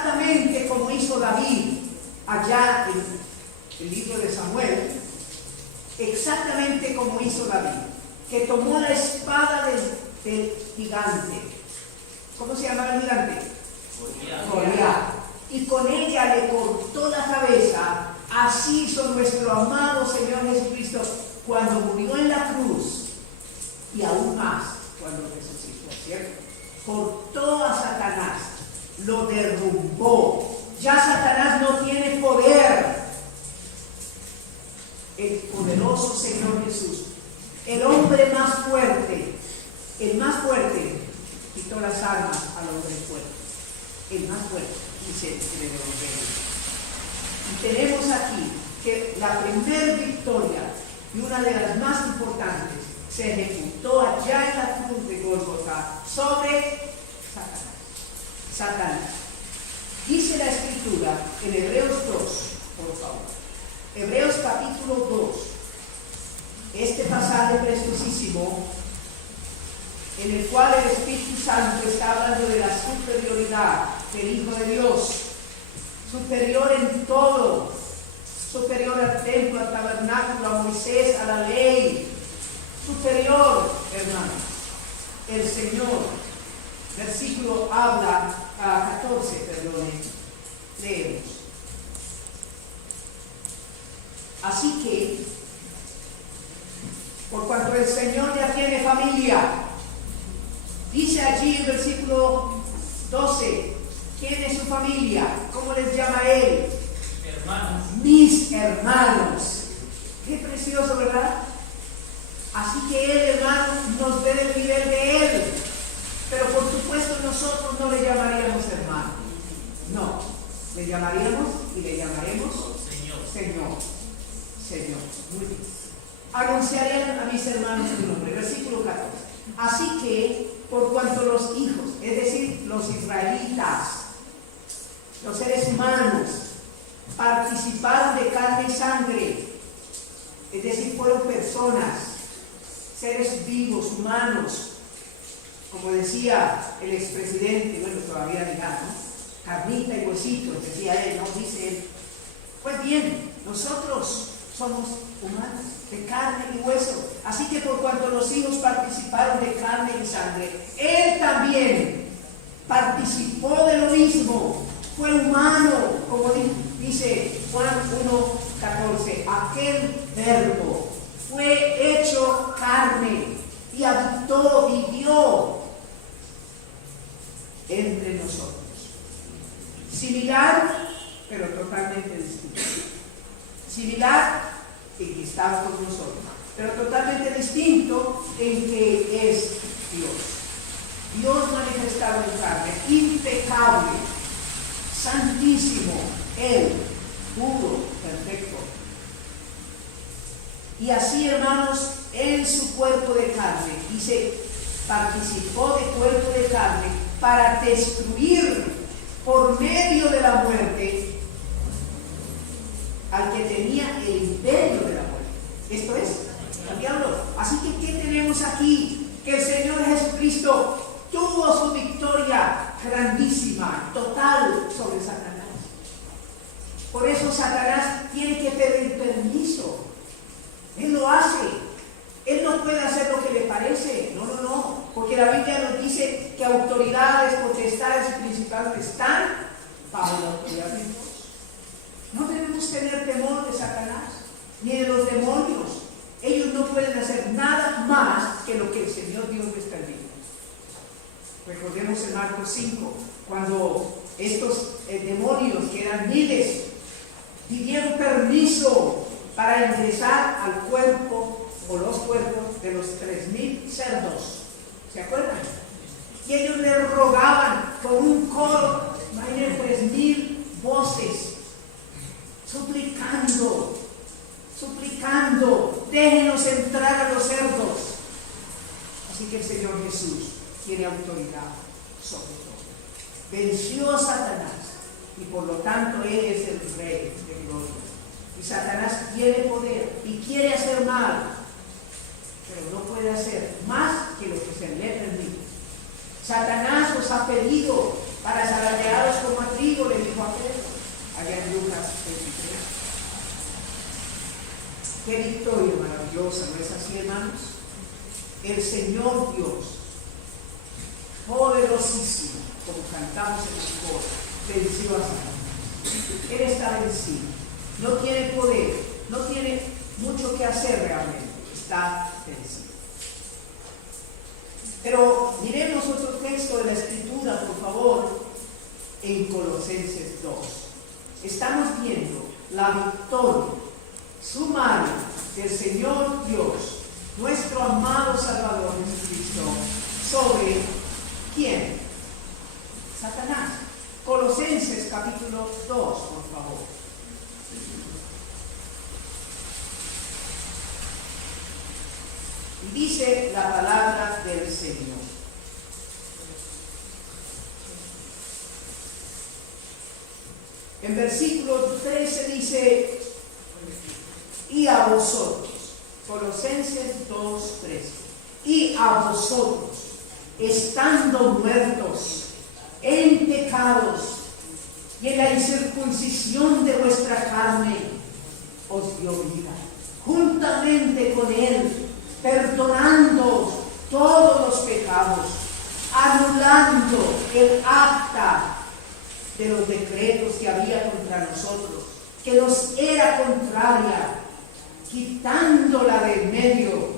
exactamente como hizo David allá en el libro de Samuel, exactamente como hizo David, que tomó la espada del gigante. ¿Cómo se llama el gigante? Goliat. Y con ella le cortó la cabeza. Así hizo nuestro amado Señor Jesucristo cuando murió en la cruz, y aún más cuando resucitó, ¿cierto? Cortó a Satanás, lo derrumbó. Ya Satanás no tiene poder. El poderoso Señor Jesús, el hombre más fuerte, el más fuerte, quitó las armas al hombre fuerte. El más fuerte, dice el Evangelio. Y tenemos aquí que la primera victoria, y una de las más importantes, se ejecutó allá en la cruz de Gólgota sobre Satanás. Dice la Escritura en Hebreos 2, por favor. Hebreos capítulo 2. Este pasaje preciosísimo, en el cual el Espíritu Santo está hablando de la superioridad del Hijo de Dios, superior en todo, superior al templo, al tabernáculo, a Moisés, a la ley, superior, hermanos, el Señor. Versículo habla, 14, perdone, leemos. Así que, por cuanto el Señor ya tiene familia, dice allí en versículo 12, ¿quién es su familia? ¿Cómo les llama él? Hermanos. Mis hermanos. Qué precioso, ¿verdad? Así que él, hermano, nos ve del nivel de él. Pero por supuesto nosotros no le llamaríamos hermano. No, le llamaríamos y le llamaremos Señor. Señor. Muy bien. Anunciaré a mis hermanos su nombre. Versículo 14. Así que, por cuanto los hijos, es decir, los israelitas, los seres humanos, participaron de carne y sangre, es decir, fueron personas, seres vivos, humanos, como decía el expresidente, bueno, todavía dirá, ¿no? Carnita y huesitos, decía él, ¿no? Dice él. Pues bien, nosotros somos humanos, de carne y hueso. Así que por cuanto los hijos participaron de carne y sangre, él también participó de lo mismo. Fue humano, como dice Juan 1:14. Aquel verbo fue hecho carne y habitó, vivió entre nosotros. Similar, pero totalmente distinto. Similar en que estaba con nosotros, pero totalmente distinto en que es Dios. Dios manifestado en carne, impecable, santísimo, Él, puro, perfecto. Y así, hermanos, en su cuerpo de carne, dice, participó de cuerpo de carne para destruir por medio de la muerte al que tenía el imperio de la muerte. Esto es, el diablo. Así que, ¿qué tenemos aquí? Que el Señor Jesucristo tuvo su victoria grandísima, total, sobre Satanás. Por eso Satanás tiene que pedir permiso. Él lo hace. Él no puede hacer lo que le parece. No, no, no. Porque la Biblia nos dice que autoridades, potestades y principados están bajo la autoridad de Dios. No debemos tener temor de Satanás, ni de los demonios. Ellos no pueden hacer nada más que lo que el Señor Dios les permite. Recordemos en Marcos 5, cuando estos demonios, que eran miles, pidieron permiso para ingresar al cuerpo o los cuerpos de los 3,000 cerdos. ¿Se acuerdan? Y ellos le rogaban con un coro, imaginen 3,000 voces, suplicando, déjenos entrar a los cerdos. Así que el Señor Jesús tiene autoridad sobre todo. Venció a Satanás y por lo tanto Él es el Rey de gloria. Y Satanás tiene poder y quiere hacer mal, pero no puede hacer más que lo que se le permite. Satanás os ha pedido para zarandeados como a trigo, le dijo a Pedro, allá en Lucas 23. Qué victoria maravillosa, ¿no es así, hermanos? El Señor Dios, poderosísimo, como cantamos en el coro, venció a Satanás. Él está vencido, no tiene poder, no tiene mucho que hacer realmente, está vencido. Pero miremos otro texto de la Escritura, por favor, en Colosenses 2. Estamos viendo la victoria sumaria del Señor Dios, nuestro amado Salvador Jesucristo, sobre ¿quién? Satanás. Colosenses capítulo 2, por favor. Y dice la palabra del Señor. En versículo 13 dice, y a vosotros, Colosenses 2:13, y a vosotros, estando muertos en pecados y en la incircuncisión de vuestra carne, os dio vida, juntamente con él, perdonando todos los pecados, anulando el acta de los decretos que había contra nosotros, que nos era contraria, quitándola de en medio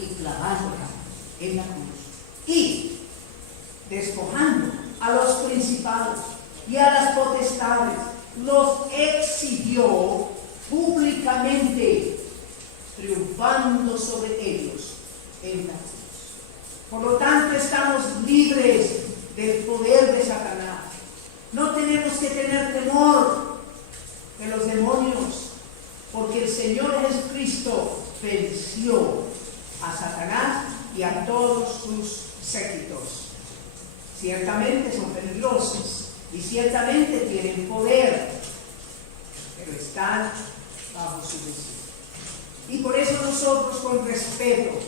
y clavándola en la cruz. Y despojando a los principados y a las potestades, los exhibió públicamente, triunfando sobre ellos en la cruz. Por lo tanto, estamos libres del poder de Satanás. No tenemos que tener temor de los demonios, porque el Señor Jesucristo venció a Satanás y a todos sus séquitos. Ciertamente son peligrosos y ciertamente tienen poder, pero están bajo su deseo. Y por eso nosotros, con respeto,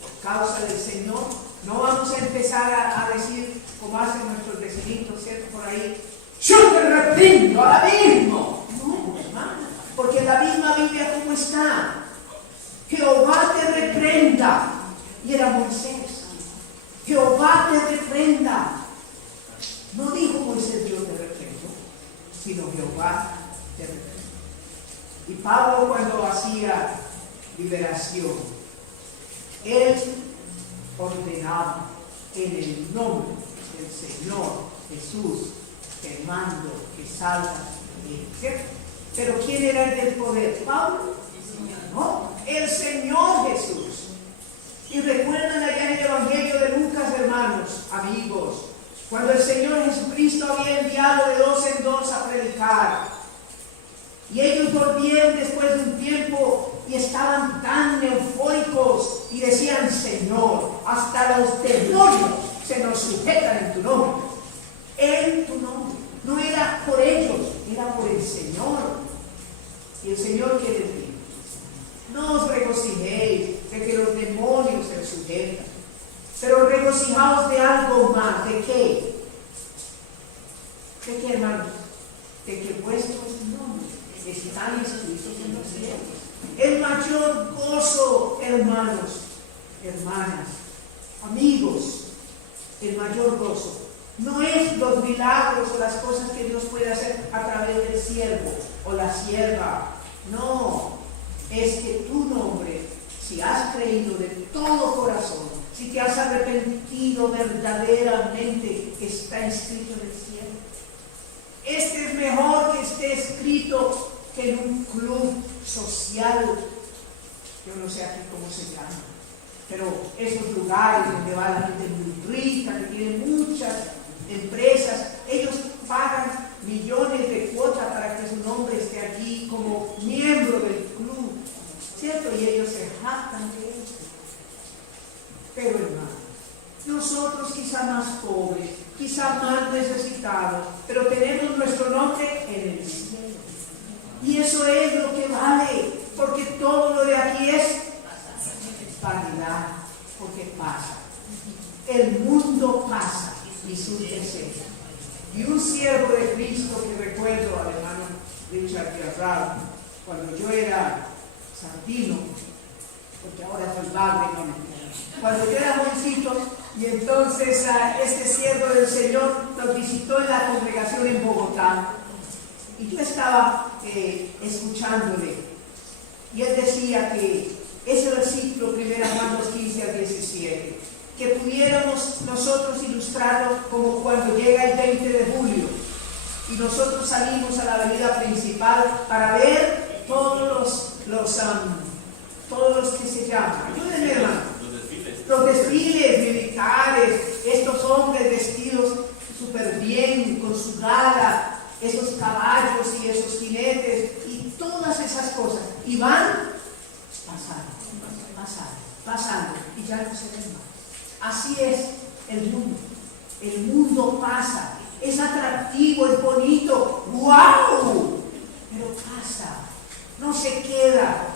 por causa del Señor, no vamos a empezar a decir, como hacen nuestros vecinitos, ¿cierto? Por ahí, yo te reprendo ahora mismo. No, hermano, porque la misma Biblia, ¿cómo está? Jehová te reprenda. Y era Moisés. Jehová te reprenda. No dijo Moisés, yo te reprendo, sino Jehová te reprenda. Y Pablo, cuando hacía liberación, él ordenaba en el nombre del Señor Jesús, te mando que salgas. Pero ¿quién era el del poder? ¿Pablo? No, el Señor Jesús. Y recuerdan allá en el Evangelio de Lucas, hermanos, amigos, cuando el Señor Jesucristo había enviado de 2 en 2 a predicar, y ellos volvieron después de un tiempo y estaban tan eufóricos y decían, Señor, hasta los demonios se nos sujetan en tu nombre. En tu nombre. No era por ellos, era por el Señor. Y el Señor quiere decir, no os regocijéis de que los demonios se sujetan, pero regocijaos de algo más. ¿De qué? ¿De qué, hermanos? De que vuestros nombres están escritos en los cielos. El mayor gozo, hermanos, hermanas, amigos, el mayor gozo no es los milagros o las cosas que Dios puede hacer a través del siervo o la sierva. No, es que tu nombre, si has creído de todo corazón, si te has arrepentido verdaderamente, está escrito en el cielo. Este es mejor que esté escrito que en un club social, yo no sé aquí cómo se llama, pero esos lugares donde va la gente muy rica, que tiene muchas empresas, ellos pagan millones de cuotas para que su nombre esté aquí como miembro del club, ¿cierto? Y ellos se jactan de eso. Pero hermano, nosotros quizá más pobres, quizá más necesitados, pero tenemos nuestro nombre en el cielo. Y eso es lo que vale, porque todo lo de aquí es vanidad, porque pasa. El mundo pasa y y su deseo. Y un siervo de Cristo que recuerdo al hermano Richard Villarreal, cuando yo era santino, porque ahora soy padre, cuando yo era jovencito, y entonces este siervo del Señor nos visitó en la congregación en Bogotá, y yo estaba escuchándole, y él decía que ese versículo 1 Juan 15 al 17, que pudiéramos nosotros ilustrarlo como cuando llega el 20 de julio y nosotros salimos a la avenida principal para ver todos los que se llaman, ayúdenme hermano, los desfiles militares, estos hombres vestidos súper bien, con su gala, esos caballos y esos jinetes y todas esas cosas, y van pasando, y ya no se ven más. Así es el mundo pasa, es atractivo, es bonito, ¡wow! Pero pasa, no se queda.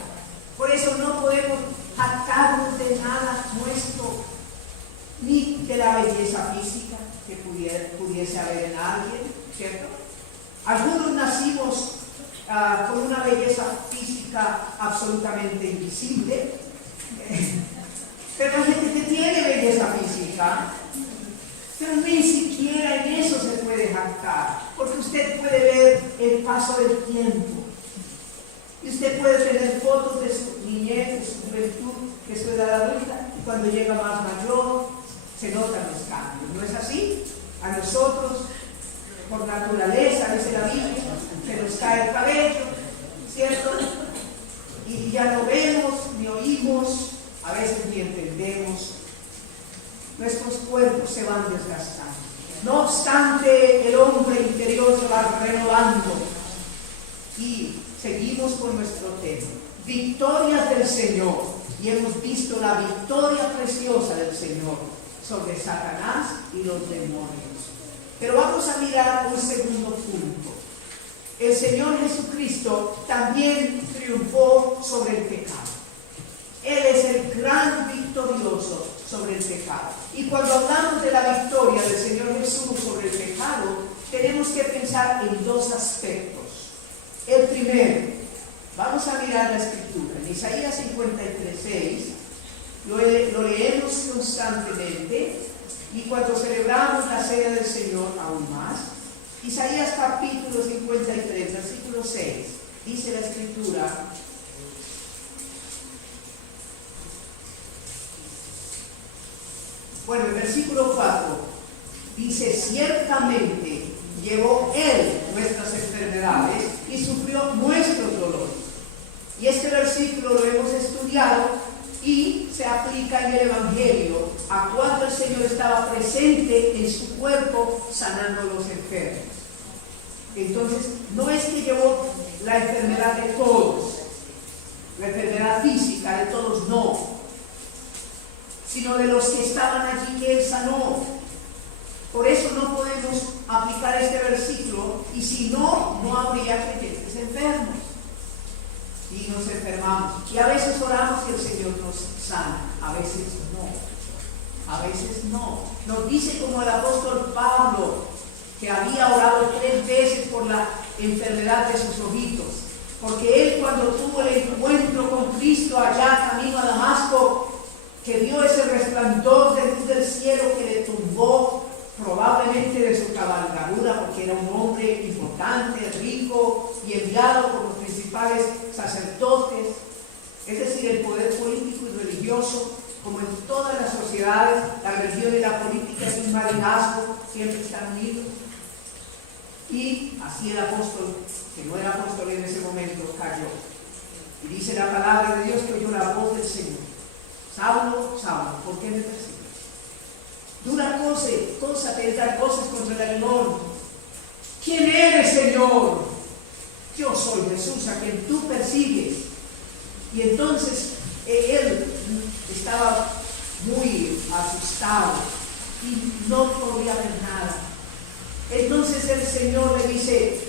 Por eso no podemos jactarnos de nada nuestro, ni de la belleza física que pudiese haber en alguien, ¿cierto? Algunos nacimos con una belleza física absolutamente invisible, pero hay gente que tiene belleza física, pero ni siquiera en eso se puede jactar, porque usted puede ver el paso del tiempo. Y usted puede tener fotos de su niñez, de su juventud, de su edad adulta, y cuando llega más mayor, se notan los cambios. ¿No es así? A nosotros, por naturaleza, dice la Biblia, se nos cae el cabello, ¿cierto? Y ya no vemos, ni oímos, a veces ni entendemos. Nuestros cuerpos se van desgastando. No obstante, el hombre interior se va renovando. Y seguimos con nuestro tema. Victorias del Señor. Y hemos visto la victoria preciosa del Señor sobre Satanás y los demonios. Pero vamos a mirar un segundo punto. El Señor Jesucristo también triunfó sobre el pecado. Él es el gran victorioso sobre el pecado. Y cuando hablamos de la victoria del Señor Jesús sobre el pecado, tenemos que pensar en dos aspectos. El primero, vamos a mirar la escritura. En Isaías 53:6, lo leemos constantemente, y cuando celebramos la cena del Señor aún más. Isaías capítulo 53, versículo 6, dice la escritura: bueno, el versículo 4 dice: ciertamente llevó Él nuestras enfermedades y sufrió nuestros dolores. Y este versículo lo hemos estudiado y se aplica en el Evangelio a cuando el Señor estaba presente en su cuerpo sanando a los enfermos. Entonces, no es que llevó la enfermedad de todos, la enfermedad física de todos, no, sino de los que estaban allí que Él sanó. Por eso no podemos aplicar este versículo, y si no, no habría creyentes enfermos. Y nos enfermamos. Y a veces oramos y el Señor nos sana, a veces no. A veces no. Nos dice como el apóstol Pablo, que había orado 3 veces por la enfermedad de sus ojitos. Porque él, cuando tuvo el encuentro con Cristo allá camino a Damasco, que vio ese resplandor de luz del cielo que le tumbó probablemente de su cabalgadura, porque era un hombre importante, rico y enviado por los principales sacerdotes, es decir, el poder político y religioso, como en todas las sociedades, la religión y la política es un marinazgo, siempre están unidos. Y así el apóstol, que no era apóstol en ese momento, cayó. Y dice la palabra de Dios que oyó la voz del Señor: Saulo, Saulo, ¿por qué me persigues? Dura cosa tendrá cosas contra el aguijón. ¿Quién eres, Señor? Yo soy Jesús, a quien tú persigues. Y entonces él estaba muy asustado y no podía ver nada. Entonces el Señor le dice: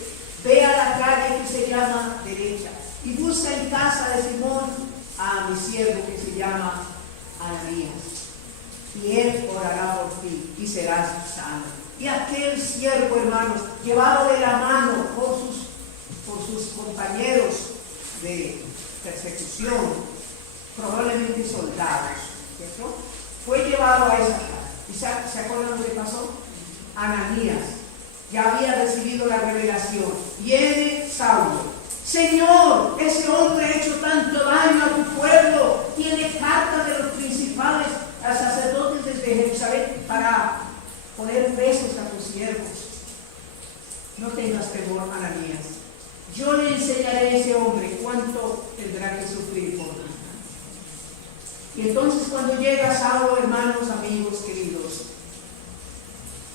ve a la calle que se llama derecha y busca en casa de Simón a mi siervo que se llama Ananías. y Él orará por ti y serás sano. Y aquel siervo, hermanos, llevado de la mano por sus compañeros de persecución, probablemente soldados, ¿cierto? Fue llevado a esa casa. ¿Y se acuerdan lo que pasó? Ananías ya había recibido la revelación. Viene Saulo. Señor, ese hombre ha hecho tanto daño a tu pueblo. Tiene cartas de los principales sacerdotes desde Jerusalén para poner presos a tus siervos. No tengas temor, Ananías. Yo le enseñaré a ese hombre cuánto tendrá que sufrir por ti. Y entonces cuando llega Saulo, hermanos, amigos, queridos,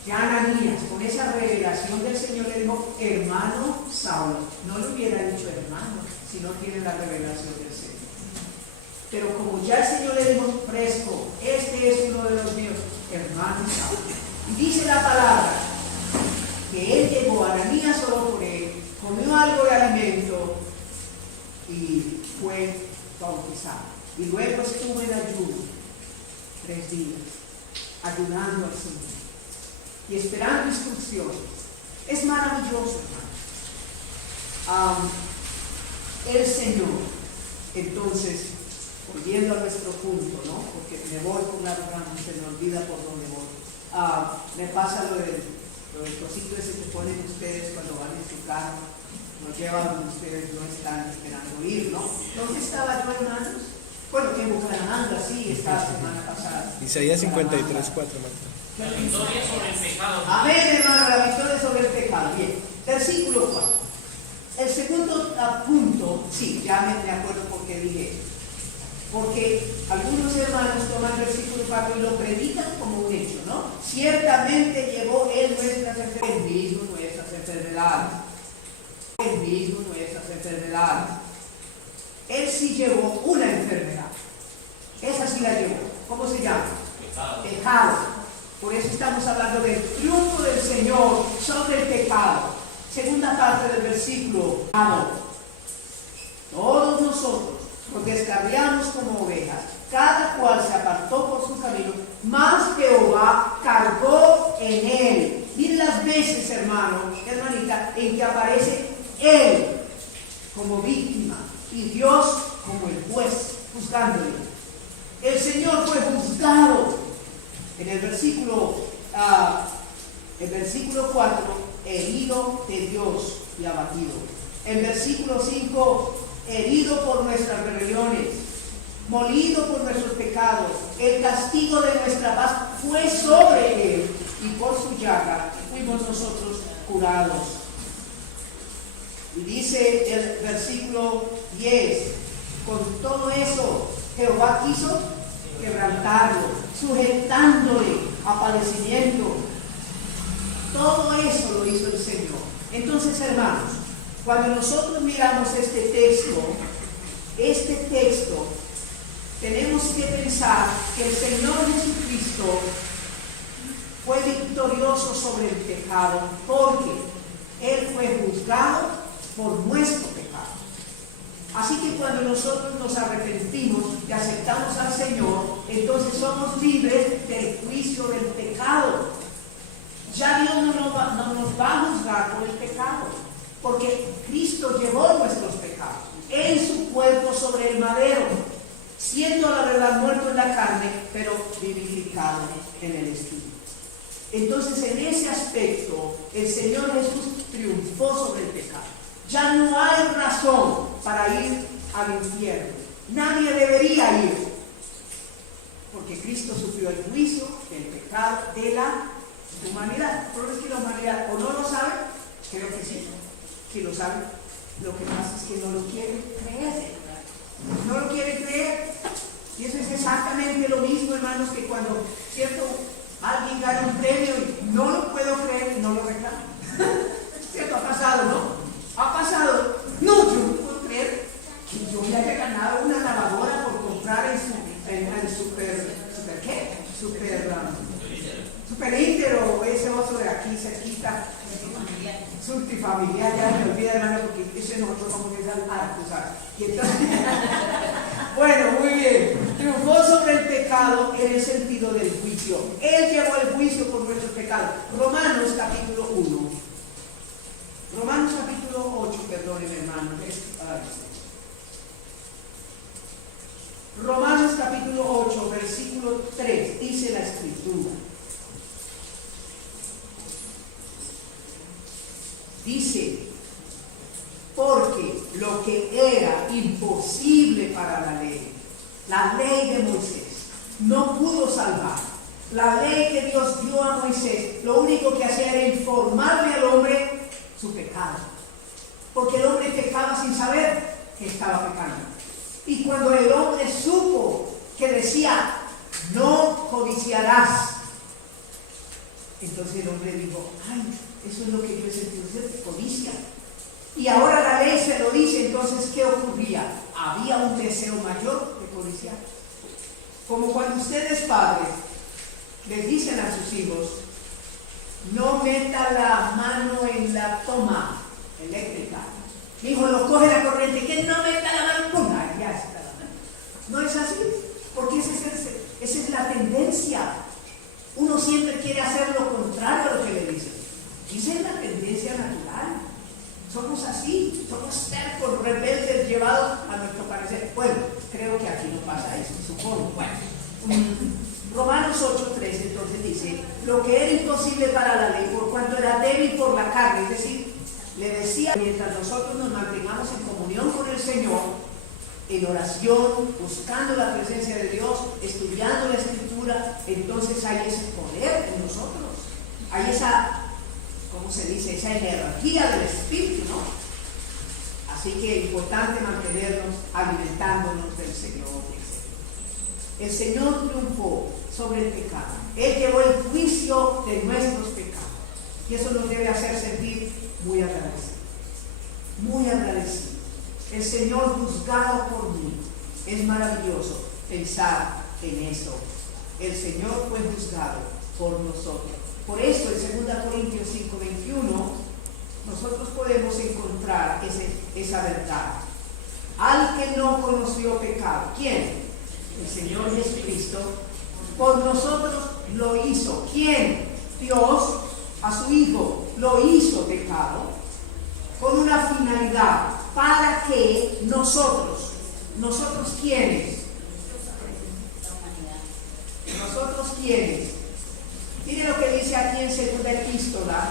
ya Ananías, con esa revelación del Señor, le dijo, hermano Saulo. No le hubiera dicho hermano, si no tiene la revelación del Señor. Pero como ya el Señor le dijo fresco, este es uno de los míos, hermano Saulo. Y dice la palabra, que él llegó, Ananías oró por él, comió algo de alimento y fue bautizado. Y luego estuvo en ayuno 3 días, ayunando al Señor y esperando instrucciones. Es maravilloso, hermano. El Señor, entonces, volviendo a nuestro punto, ¿no? Porque me voy por la rama, se me olvida por dónde voy. Me pasa lo del cosito ese que ponen ustedes cuando van en su carro, nos llevan donde ustedes no están esperando ir, ¿no? ¿Dónde estaba yo, hermanos? Bueno, que en Bucaramanga, sí, esta semana pasada. Isaías 53:4, La victoria sobre el pecado. Amén, hermano, la victoria sobre el pecado. Bien, versículo 4. El segundo punto, sí, ya me acuerdo por qué dije eso. Porque algunos hermanos toman el versículo 4 y lo predican como un hecho, ¿no? Ciertamente llevó Él nuestras enfermedades. Él mismo nuestras enfermedades. Él mismo nuestras enfermedades. Él sí llevó una enfermedad. Esa sí la llevó. ¿Cómo se llama? Pecado. Por eso estamos hablando del triunfo del Señor sobre el pecado. Segunda parte del versículo. Todos nosotros nos descarriamos como ovejas. Cada cual se apartó por su camino. Mas Jehová cargó en él. Miren las veces, hermano, hermanita, en que aparece Él como víctima y Dios como el juez, juzgándole. El Señor fue juzgado. En el versículo 4, herido de Dios y abatido. En versículo 5, herido por nuestras rebeliones, molido por nuestros pecados. El castigo de nuestra paz fue sobre Él, y por su llaga fuimos nosotros curados. Y dice el versículo 10, con todo eso Jehová quiso quebrantarlo, sujetándole a padecimiento. Todo eso lo hizo el Señor. Entonces, hermanos, cuando nosotros miramos este texto, tenemos que pensar que el Señor Jesucristo fue victorioso sobre el pecado, porque Él fue juzgado por nuestro pecado. Así que cuando nosotros nos arrepentimos y aceptamos al Señor, entonces somos libres del juicio del pecado. Ya Dios no nos va a juzgar por el pecado, porque Cristo llevó nuestros pecados en su cuerpo sobre el madero, siendo la verdad muerto en la carne, pero vivificado en el Espíritu. Entonces, en ese aspecto, el Señor Jesús triunfó sobre el pecado. Ya no hay razón para ir al infierno. Nadie debería ir, porque Cristo sufrió el juicio del pecado de la humanidad. Pero es que la humanidad o no lo sabe, creo que sí, si lo sabe, lo que pasa es que no lo quiere creer. No lo quiere creer. Y eso es exactamente lo mismo, hermanos, que cuando, ¿cierto?, alguien gana un premio y no lo puedo creer y no lo reclama. ¿Cierto? Ha pasado, ¿no? Ha pasado. No, yo no puedo creer que yo me haya ganado una lavadora por comprar en el super Inter o ese oso de aquí cerquita. Surtifamiliar, ya me olvida, hermano, porque ese nosotros vamos a ir al arco, ¿sabes? Y entonces, bueno, muy bien. Triunfó sobre el pecado. pecado en el sentido del juicio. Él llevó el juicio por nuestros pecados. Romanos capítulo 1. Romanos capítulo 8, perdónenme hermano. Romanos capítulo 8, versículo 3, dice la Escritura. Dice, porque lo que era imposible para la ley de Moisés, no pudo salvar. La ley que Dios dio a Moisés, lo único que hacía era informarle al hombre su pecado. Porque el hombre pecaba sin saber que estaba pecando. Y cuando el hombre supo que decía, no codiciarás, entonces el hombre dijo, ay, eso es lo que yo he sentido, codicia. Y ahora la ley se lo dice, entonces ¿qué ocurría? Había un deseo mayor de codiciar. Como cuando ustedes padres les dicen a sus hijos, no meta la mano en la toma eléctrica. Mi hijo lo coge la corriente, que no meta la mano, ¡pum! Ya está la mano. No es así, porque esa es la tendencia. Uno siempre quiere hacer lo contrario a lo que le dicen. Esa es la tendencia natural. Somos así, somos tercos, rebeldes, llevados a nuestro parecer. Bueno, creo que aquí no pasa eso, supongo. Bueno, Romanos 8:13 entonces dice, lo que era imposible para la ley, por cuanto era débil por la carne, es decir, le decía, mientras nosotros nos mantengamos en comunión con el Señor, en oración, buscando la presencia de Dios, estudiando la Escritura, entonces hay ese poder en nosotros, hay esa, ¿cómo se dice? Esa energía del Espíritu, ¿no? Así que es importante mantenernos alimentándonos del Señor. El Señor triunfó sobre el pecado. Él llevó el juicio de nuestros pecados. Y eso nos debe hacer sentir muy agradecidos. Muy agradecidos. El Señor juzgado por mí. Es maravilloso pensar en eso. El Señor fue juzgado por nosotros. Por eso en 2 Corintios 5:21 nosotros podemos encontrar esa verdad. Al que no conoció pecado, ¿quién? El Señor Jesucristo, por nosotros lo hizo. ¿Quién? Dios a su Hijo lo hizo pecado con una finalidad, para que nosotros ¿quiénes? Nosotros ¿quiénes? Miren lo que dice aquí en segunda epístola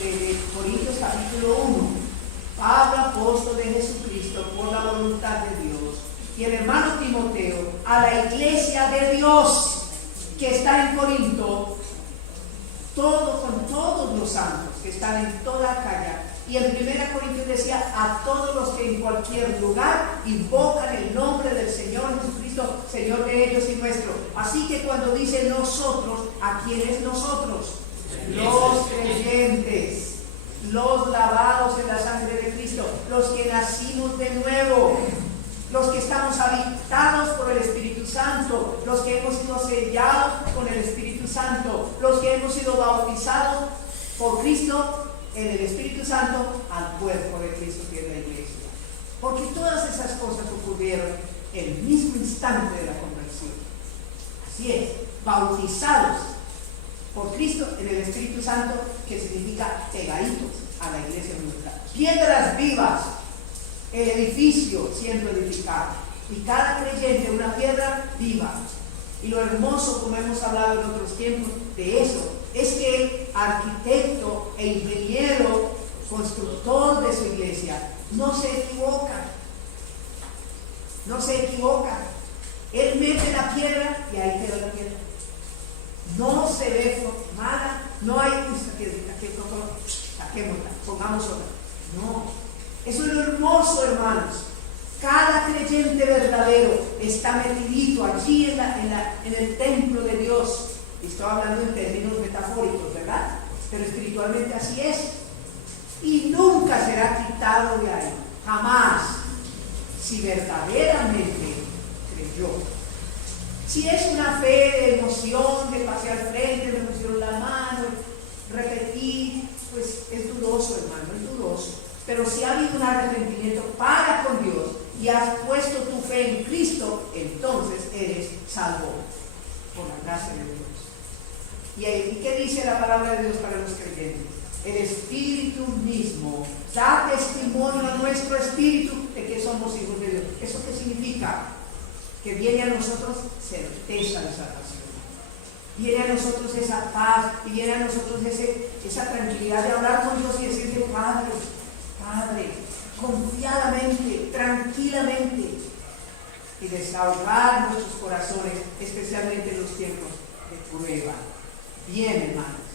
de Corintios capítulo 1. Pablo, apóstol de Jesucristo, por la voluntad de Dios, y el hermano Timoteo, a la iglesia de Dios que está en Corinto, con todos los santos que están en toda Acaya. Y en 1 Corintios decía, a todos los que en cualquier lugar invocan el nombre del Señor Jesucristo, Señor de ellos y nuestro. Así que cuando dice nosotros, ¿a quiénes nosotros? Los creyentes, los lavados en la sangre de Cristo, los que nacimos de nuevo, los que estamos habitados por el Espíritu Santo, los que hemos sido sellados con el Espíritu Santo, los que hemos sido bautizados por Cristo en el Espíritu Santo al cuerpo de Cristo que es la iglesia. Porque todas esas cosas ocurrieron en el mismo instante de la conversión. Así es, bautizados por Cristo en el Espíritu Santo, que significa pegaditos a la iglesia nuestra. Piedras vivas, el edificio siendo edificado, y cada creyente una piedra viva. Y lo hermoso, como hemos hablado en otros tiempos de eso, es que el arquitecto e ingeniero constructor de su iglesia no se equivoca. Él mete la piedra y ahí queda la piedra. No se ve formada, no hay saquémosla, pongamos otra. No, eso es lo hermoso, hermanos. Cada creyente verdadero está metidito allí en el templo de Dios. Estoy hablando en términos metafóricos, ¿verdad? Pero espiritualmente así es. Y nunca será quitado de ahí, jamás, si verdaderamente creyó. Si es una fe de emoción, de pasar al frente, me pusieron la mano, repetir, pues es dudoso, hermano, es dudoso. Pero si ha habido un arrepentimiento para con Dios y has puesto tu fe en Cristo, entonces eres salvo. salvó por la gracia de Dios. ¿Y qué dice la palabra de Dios para los creyentes? El Espíritu mismo da testimonio a nuestro espíritu de que somos hijos de Dios. ¿Eso qué significa? Que viene a nosotros certeza de salvación. Viene a nosotros esa paz, y viene a nosotros esa tranquilidad de hablar con Dios y decirle: Padre, Padre, confiadamente, tranquilamente, y desahogar nuestros corazones, especialmente en los tiempos de prueba. Bien, hermanos.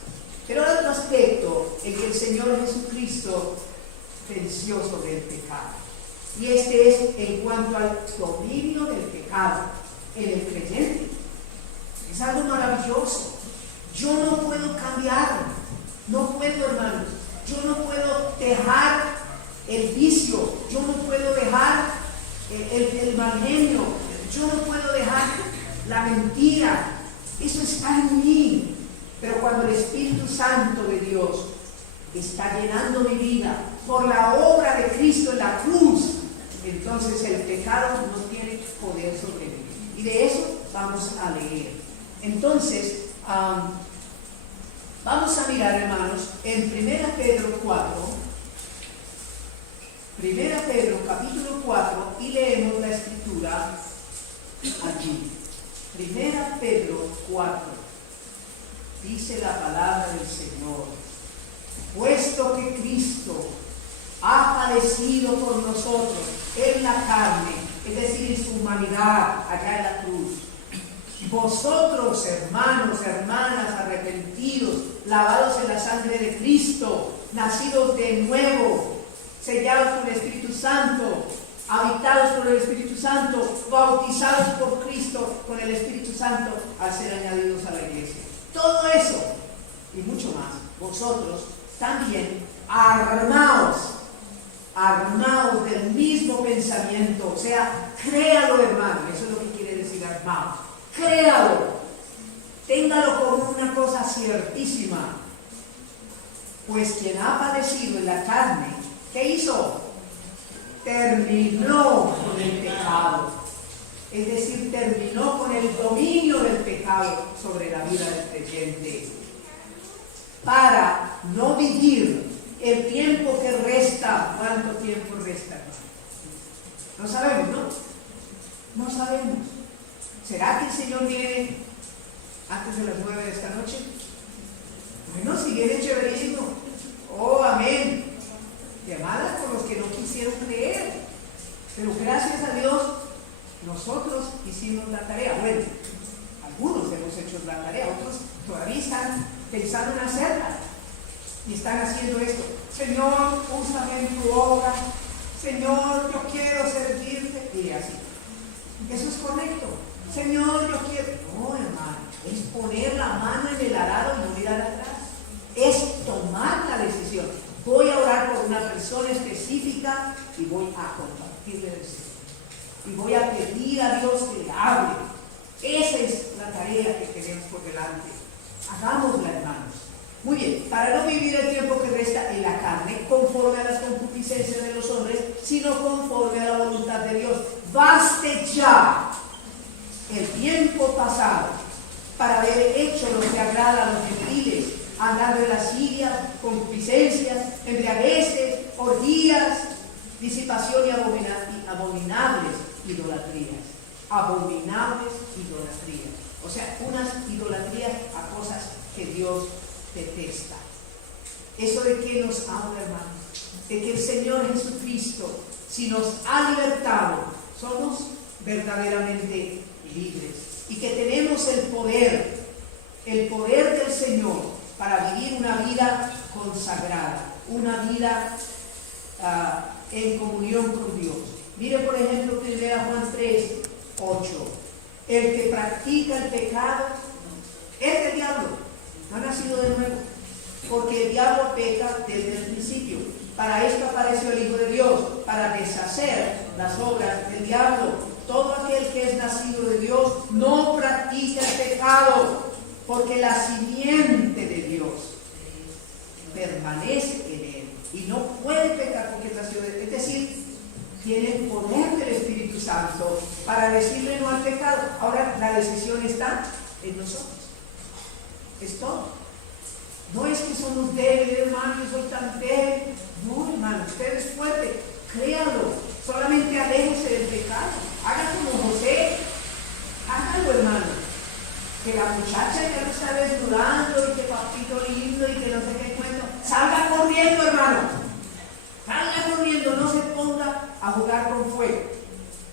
Pero hay otro aspecto en que el Señor Jesucristo venció sobre el pecado. Y este es en cuanto al dominio del pecado en el creyente. Es algo maravilloso. Yo no puedo cambiarlo. No puedo, hermanos. Yo no puedo dejar el vicio. Yo no puedo dejar el mal genio. Yo no puedo dejar la mentira. Eso está en mí. Pero cuando el Espíritu Santo de Dios está llenando mi vida por la obra de Cristo en la cruz, entonces el pecado no tiene poder sobre mí. Y de eso vamos a leer. Entonces, vamos a mirar, hermanos, en 1 Pedro 4, 1 Pedro capítulo 4, y leemos la escritura allí. 1 Pedro 4. Dice la palabra del Señor: puesto que Cristo ha padecido por nosotros en la carne, es decir, en su humanidad, acá en la cruz, vosotros, hermanos, hermanas, arrepentidos, lavados en la sangre de Cristo, nacidos de nuevo, sellados con el Espíritu Santo, habitados por el Espíritu Santo, bautizados por Cristo con el Espíritu Santo, al ser añadidos a la iglesia. Todo eso y mucho más, vosotros también armaos del mismo pensamiento. O sea, créalo, hermano. Eso es lo que quiere decir armaos. Créalo, téngalo como una cosa ciertísima. Pues quien ha padecido en la carne, ¿qué hizo? Terminó con el pecado. Es decir, terminó con el dominio del pecado sobre la vida del creyente, para no vivir el tiempo que resta. ¿Cuánto tiempo resta? No sabemos, ¿no? No sabemos. ¿Será que el Señor viene antes de las 9 de esta noche? Bueno, si viene, chéverísimo. Oh, amén. Llamadas por los que no quisieron creer. Pero gracias a Dios, nosotros hicimos la tarea. Bueno, algunos hemos hecho la tarea, otros todavía están pensando en hacerla y están haciendo esto. Señor, úsame en tu obra. Señor, yo quiero servirte. Y así. Eso es correcto. Señor, yo quiero. No, hermano, es poner la mano en el arado y no mirar atrás. Es tomar la decisión. Voy a orar por una persona específica y voy a compartirle el Señor. Y voy a pedir a Dios que le hable. Esa es la tarea que tenemos por delante. Hagámosla, hermanos. Muy bien, para no vivir el tiempo que resta en la carne, conforme a las concupiscencias de los hombres, sino conforme a la voluntad de Dios. Baste ya el tiempo pasado para haber hecho lo que agrada a los gentiles, andando en lascivias, concupiscencias, embriagueces, orgías, disipación y abominables idolatrías. Abominables idolatrías. O sea, unas idolatrías a cosas que Dios detesta. Eso de que nos habla, hermanos, de que el Señor Jesucristo, si nos ha libertado, somos verdaderamente libres y que tenemos el poder del Señor para vivir una vida consagrada, una vida en comunión con Dios. Mire, por ejemplo, 1 Juan 3, 8. El que practica el pecado es del diablo, no ha nacido de nuevo, porque el diablo peca desde el principio. Para esto apareció el Hijo de Dios, para deshacer las obras del diablo. Todo aquel que es nacido de Dios no practica el pecado, porque la simiente de Dios permanece en él y no puede pecar porque es nacido de él. Es decir, tiene el poder del Espíritu Santo para decirle no al pecado. Ahora la decisión está en nosotros. Es todo. No es que somos débiles, hermano, yo soy tan débil. No, hermano, usted es fuerte. Créalo. Solamente aléjese del pecado. Haga como José. Hágalo, hermano. Que la muchacha ya lo está desnudando y que papito lindo y que no sé qué cuento. Salga corriendo, hermano. Salga corriendo. No se ponga a jugar con fuego.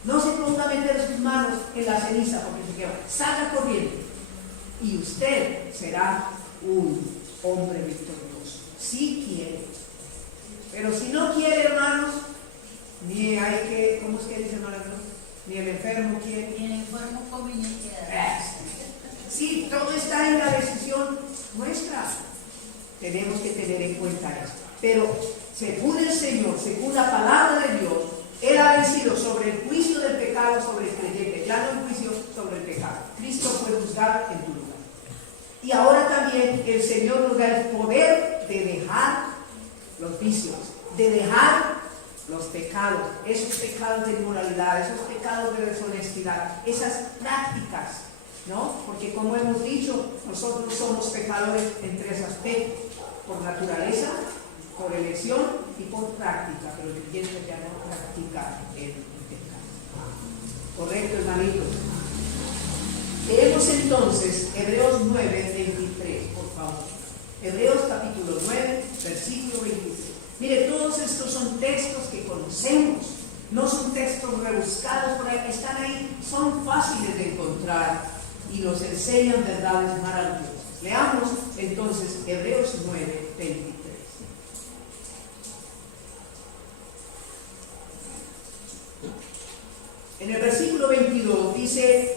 No se ponga a meter sus manos en la ceniza porque se quema. Salga corriendo. Y usted será un hombre victorioso. Si quiere. Pero si no quiere, hermanos, ni hay que, ¿cómo es que dice hermano? Ni el enfermo quiere. Ni el enfermo come ni queda. Sí, todo está en la decisión nuestra. Tenemos que tener en cuenta esto. Pero según el Señor, según la palabra de Dios, Él ha vencido sobre el juicio del pecado sobre el creyente, ya no el juicio sobre el pecado. Cristo fue juzgado en tu lugar. Y ahora también el Señor nos da el poder de dejar los vicios, de dejar los pecados, esos pecados de inmoralidad, esos pecados de deshonestidad, esas prácticas, ¿no? Porque como hemos dicho, nosotros somos pecadores en tres aspectos: por naturaleza, por elección y por práctica, pero el creyente ya no practica el pecado. ¿Correcto, hermanitos? Leemos entonces Hebreos 9, 23, por favor. Hebreos capítulo 9, versículo 23. Mire, todos estos son textos que conocemos, no son textos rebuscados por ahí, están ahí, son fáciles de encontrar y nos enseñan verdades maravillosas. Leamos entonces Hebreos 9, 23. En el versículo 22 dice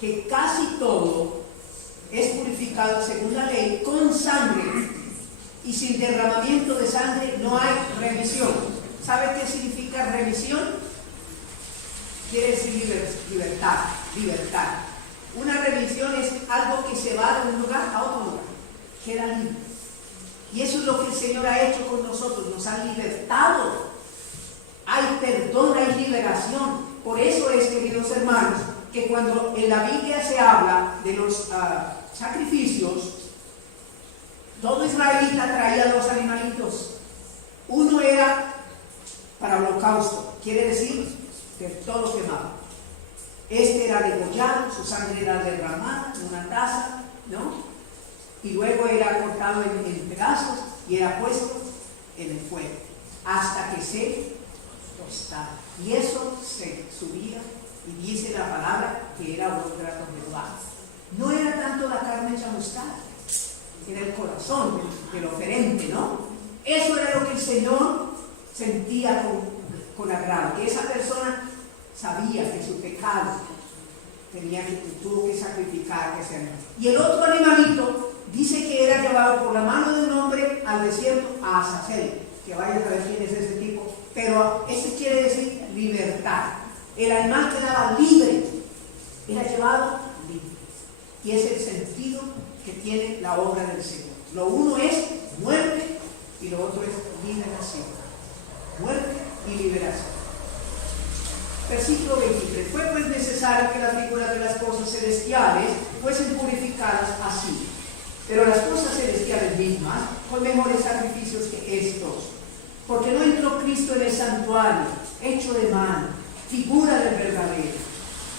que casi todo es purificado según la ley con sangre, y sin derramamiento de sangre no hay remisión. ¿Sabe qué significa remisión? Quiere decir libertad. Una remisión es algo que se va de un lugar a otro lugar, queda libre. Y eso es lo que el Señor ha hecho con nosotros, nos ha libertado. Hay perdón, hay liberación. Por eso es, queridos hermanos, que cuando en la Biblia se habla de los sacrificios, todo israelita traía dos animalitos. Uno era para holocausto, quiere decir que todo quemado. Este era degollado, su sangre era derramada en una taza, ¿no? Y luego era cortado en pedazos y era puesto en el fuego hasta que se tostaba. Y eso se subía, y dice la palabra que era un grato de Jehová. No era tanto la carne chamuscada, era el corazón del oferente, ¿no? Eso era lo que el Señor sentía con agrado, que esa persona sabía que su pecado tuvo que sacrificar ese animal. Y el otro animalito dice que era llevado por la mano de un hombre al desierto a Azazel, que vaya a saber quién es ese tipo, pero ese quiere decir libertad. El animal quedaba libre, era llevado libre. Y es el sentido que tiene la obra del Señor. Lo uno es muerte y lo otro es liberación. Muerte y liberación. Versículo 23. Fue pues necesario que las figuras de las cosas celestiales fuesen purificadas así, pero las cosas celestiales mismas con mejores sacrificios que estos, porque no entró Cristo en el santuario hecho de mano, figura del verdadero,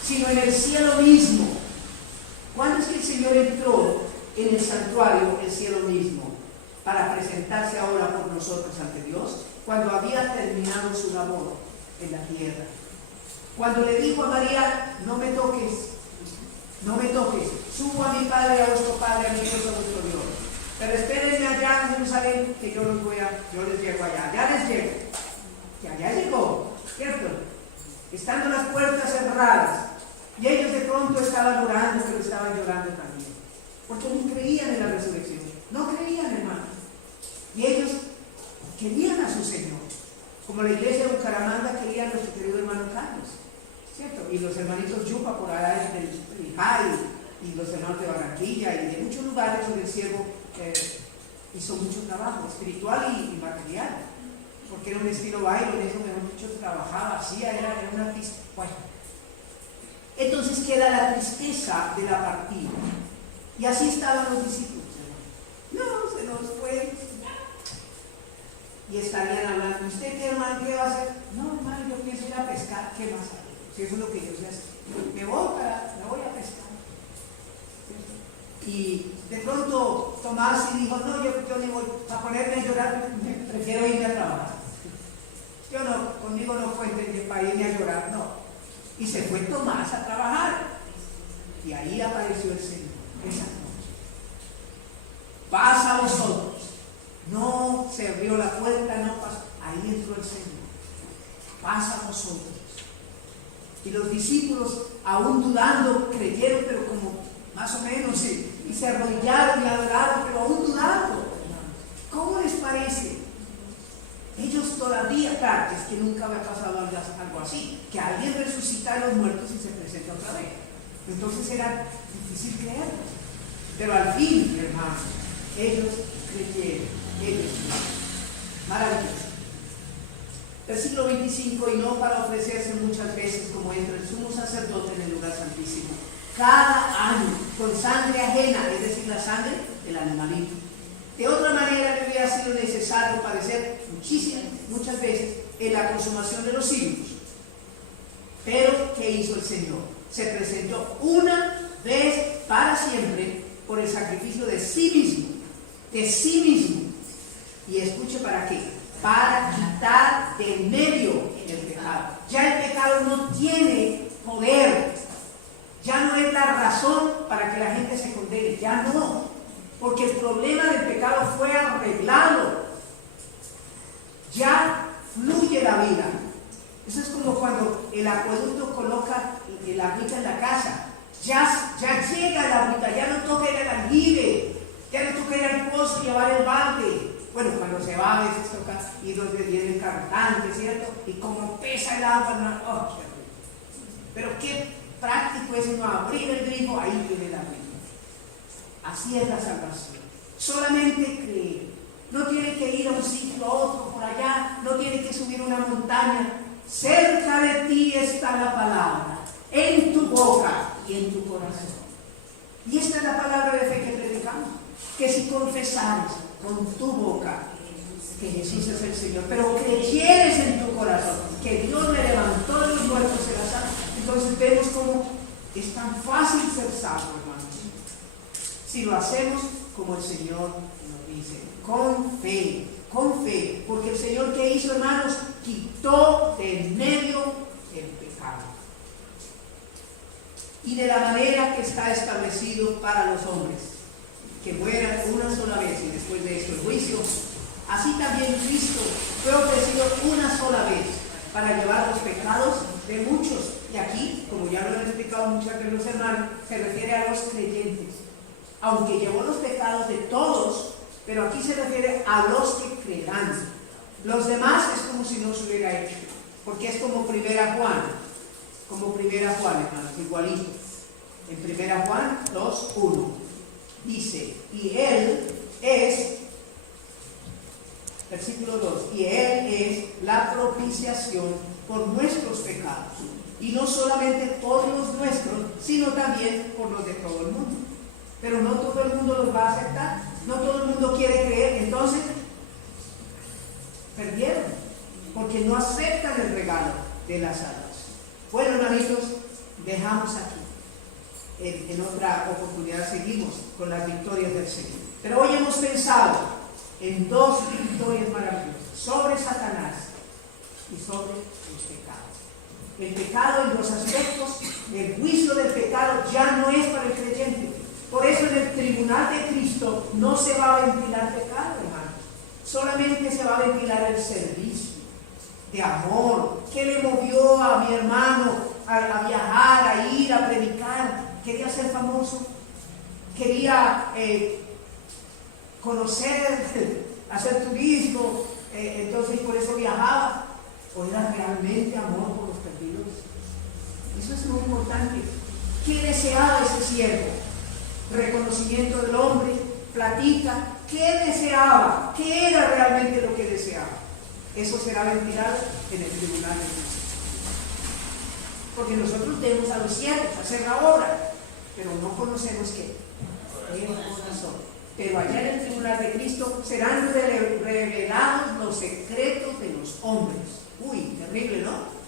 sino en el cielo mismo. ¿Cuándo es que el Señor entró en el santuario, el cielo mismo, para presentarse ahora por nosotros ante Dios? Cuando había terminado su labor en la tierra. Cuando le dijo a María: no me toques, subo a mi Padre, a vuestro Padre, a mi Dios, a vuestro Dios. Pero espérenme allá en Jerusalén, que yo les llego allá. Ya les llego. Que allá llegó, ¿cierto? Estando las puertas cerradas. Y ellos de pronto estaban orando, pero estaban llorando también. Porque no creían en la resurrección. No creían, hermano. Y ellos querían a su Señor. Como la iglesia de Bucaramanga quería a nuestro querido hermano Carlos, ¿cierto? Y los hermanitos Yupa por allá en el Ijay, y los hermanos de Barranquilla y de muchos lugares donde el siervo hizo mucho trabajo espiritual y material, porque era un estilo baile, en eso mejor dicho trabajaba, hacía, era un artista. Bueno, entonces queda la tristeza de la partida. Y así estaban los discípulos. No, se nos fue. Y estarían hablando, ¿usted qué, hermano, qué va a hacer? No, hermano, yo pienso ir a pescar. ¿Qué más hay? Si eso es lo que yo sé hacer. Me voy a pescar. Y de pronto Tomás dijo, no, yo ni voy a ponerme a llorar, prefiero irme a trabajar. Yo no, conmigo no cuenten para irme a llorar, no. Y se fue Tomás a trabajar. Y ahí apareció el Señor, esa noche. Pasa a vosotros. No se abrió la puerta, no pasó. Ahí entró el Señor. Pasa a vosotros. Y los discípulos, aún dudando, creyeron, pero como más o menos, y se arrodillaron y adoraron, pero aún dudando. ¿Cómo les parece? Ellos todavía, claro, es que nunca había pasado algo así, que alguien resucita a los muertos y se presenta otra vez. Entonces era difícil creerlo. Pero al fin, hermanos, ellos creyeron. Maravilloso. Versículo 25, y no para ofrecerse muchas veces como entra el sumo sacerdote en el lugar santísimo, cada año con sangre ajena, es decir, la sangre del animalito. De otra manera le hubiera sido necesario padecer muchas veces en la consumación de los siglos. Pero, ¿qué hizo el Señor? Se presentó una vez para siempre por el sacrificio de sí mismo. Y escuche para qué. Para quitar de en medio el pecado. Ya el pecado no tiene poder. Ya no es la razón para que la gente se condene. Ya no. Porque el problema del pecado fue arreglado. Ya fluye la vida. Eso es como cuando el acueducto coloca el agüita en la casa. Ya llega el agüita. Ya no toca ir al aljibe. Ya no toca ir al pozo y llevar el balde. Bueno, cuando se va a veces toca ir donde viene el cantante, ¿cierto? Y como pesa el agua, oh, pero qué práctico es uno abrir el grifo, ahí viene la vida. Así es la salvación. Solamente creer. No tiene que ir a un sitio, a otro, por allá, no tiene que subir una montaña. Cerca de ti está la palabra, en tu boca y en tu corazón. Y esta es la palabra de fe que predicamos, que si confesares con tu boca que Jesús es el Señor, pero creyeres en tu corazón que Dios le levantó de los muertos, serás salvo. Entonces vemos cómo es tan fácil ser salvo, hermanos, si lo hacemos como el Señor nos dice, con fe, porque el Señor, que hizo, hermanos, quitó de en medio el pecado, y de la manera que está establecido para los hombres, que mueran una sola vez y después de esto el juicio. Así también Cristo fue ofrecido una sola vez para llevar los pecados de muchos. Y aquí, como ya lo han explicado muchas veces los hermanos, se refiere a los creyentes. Aunque llevó los pecados de todos, pero aquí se refiere a los que creerán. Los demás es como si no se hubiera hecho, porque es como Primera Juan, hermanos, igualito. En Primera Juan 2:1. Dice, y Él es, versículo 2, y Él es la propiciación por nuestros pecados, y no solamente por los nuestros, sino también por los de todo el mundo. Pero no todo el mundo los va a aceptar, no todo el mundo quiere creer, entonces perdieron, porque no aceptan el regalo de la salvación. Bueno, hermanitos, dejamos aquí. En otra oportunidad seguimos con las victorias del Señor. Pero hoy hemos pensado en dos victorias maravillosas, sobre Satanás y sobre el pecado. El pecado en dos aspectos. El juicio del pecado ya no es para el creyente. Por eso en el tribunal de Cristo no se va a ventilar pecado, hermanos. Solamente se va a ventilar el servicio de amor. ¿Qué le movió a mi hermano a viajar, a ir, a predicar? Quería ser famoso, quería conocer, hacer turismo, entonces por eso viajaba. ¿O era realmente amor por los perdidos? Eso es muy importante. ¿Qué deseaba ese siervo? Reconocimiento del hombre, platica. ¿Qué deseaba? ¿Qué era realmente lo que deseaba? Eso será ventilado en el tribunal de Cristo. porque nosotros debemos a los siervos hacer la obra, pero no conocemos qué, el corazón. Pero allá en el tribunal de Cristo serán revelados los secretos de los hombres. Uy, terrible, ¿no?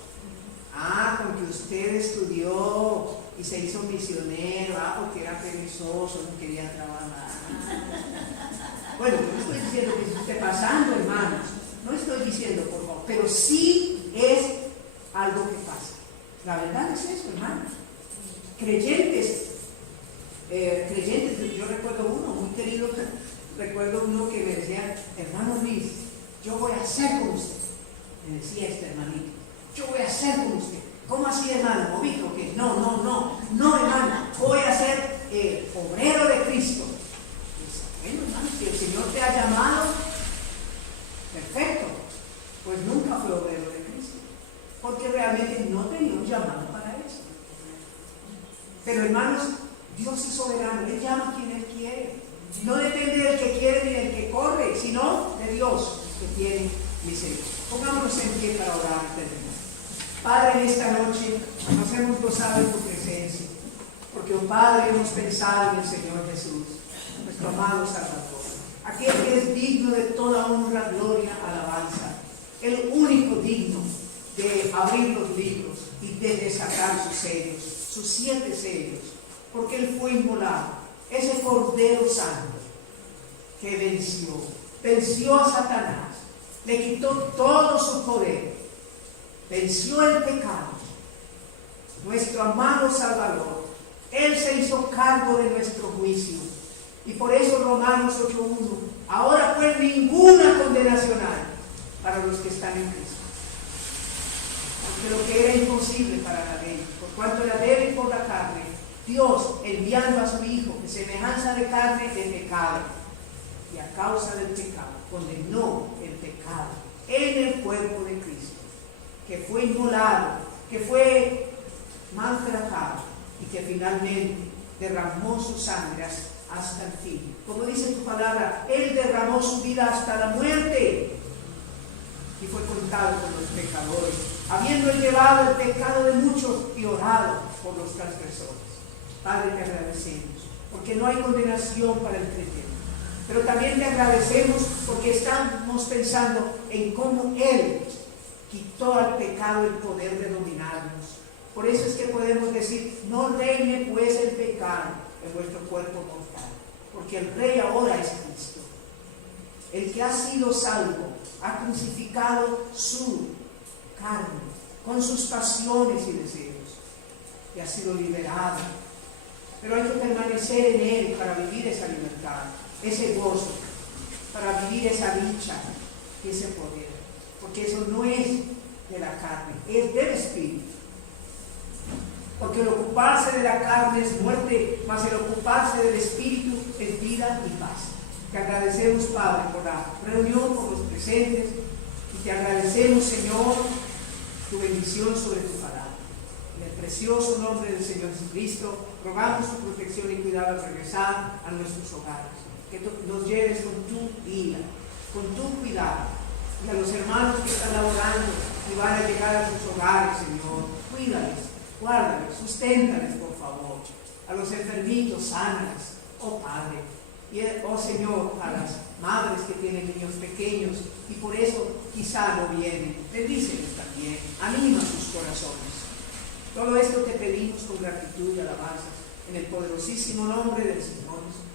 Porque usted estudió y se hizo misionero, porque era perezoso, no quería trabajar. Bueno, yo no estoy diciendo que se esté pasando, hermanos, no estoy diciendo, por favor, pero sí es algo que pasa. La verdad es eso, hermanos. Creyentes, yo recuerdo uno muy querido, recuerdo uno que me decía, hermano Luis, yo voy a hacer con usted. Me decía este hermanito, yo voy a hacer con usted. ¿Cómo así, hermano? ¿Movito? ¿Qué? No, hermano, voy a ser obrero de Cristo. Bueno, hermano, si el Señor te ha llamado, perfecto, pues nunca fue obrero de Cristo, porque realmente no tenía un llamado para eso. Pero hermanos, Dios es soberano, Él llama a quien Él quiere. No depende del que quiere ni del que corre, sino de Dios que tiene misericordia. Pongámonos en pie para orar y terminar. Padre, en esta noche nos hemos gozado de tu presencia, porque, oh Padre, hemos pensado en el Señor Jesús, nuestro amado Salvador, aquel que es digno de toda honra, gloria, alabanza, el único digno de abrir los libros y de desatar sus sellos, sus 7 sellos, porque Él fue inmolado, ese Cordero Santo que venció a Satanás, le quitó todo su poder, venció el pecado, nuestro amado Salvador. Él se hizo cargo de nuestro juicio. Y por eso Romanos 8:1, ahora pues ninguna condenación hay para los que están en Cristo. Porque lo que era imposible para la ley, por cuanto era débil por la carne, Dios, enviando a su Hijo, que semejanza de carne, de pecado, y a causa del pecado, condenó el pecado en el cuerpo de Cristo, que fue inmolado, que fue maltratado y que finalmente derramó su sangre hasta el fin. Como dice tu palabra, Él derramó su vida hasta la muerte y fue contado con los pecadores, habiendo llevado el pecado de muchos y orado por los transgresores. Padre, te agradecemos porque no hay condenación para el creyente, pero también te agradecemos porque estamos pensando en cómo Él quitó al pecado el poder de dominarnos. Por eso es que podemos decir, no reine pues el pecado en vuestro cuerpo mortal, porque el Rey ahora es Cristo. El que ha sido salvo ha crucificado su carne con sus pasiones y deseos y ha sido liberado. Pero hay que permanecer en Él para vivir esa libertad, ese gozo, para vivir esa dicha y ese poder, porque eso no es de la carne, es del Espíritu. Porque el ocuparse de la carne es muerte, mas el ocuparse del Espíritu es vida y paz. Te agradecemos, Padre, por la reunión, por los presentes, y te agradecemos, Señor, tu bendición sobre tu palabra. En el precioso nombre del Señor Jesucristo, rogamos tu protección y cuidado al regresar a nuestros hogares. Que nos lleves con tu guía, con tu cuidado. Y a los hermanos que están laborando y van a llegar a sus hogares, Señor, cuídales, guárdales, susténtales, por favor. A los enfermitos, sánales, oh Padre. Y, oh Señor, a las madres que tienen niños pequeños y por eso quizá no vienen, bendíceles también, anima sus corazones. Todo esto te pedimos con gratitud y alabanzas en el poderosísimo nombre del Señor Jesús.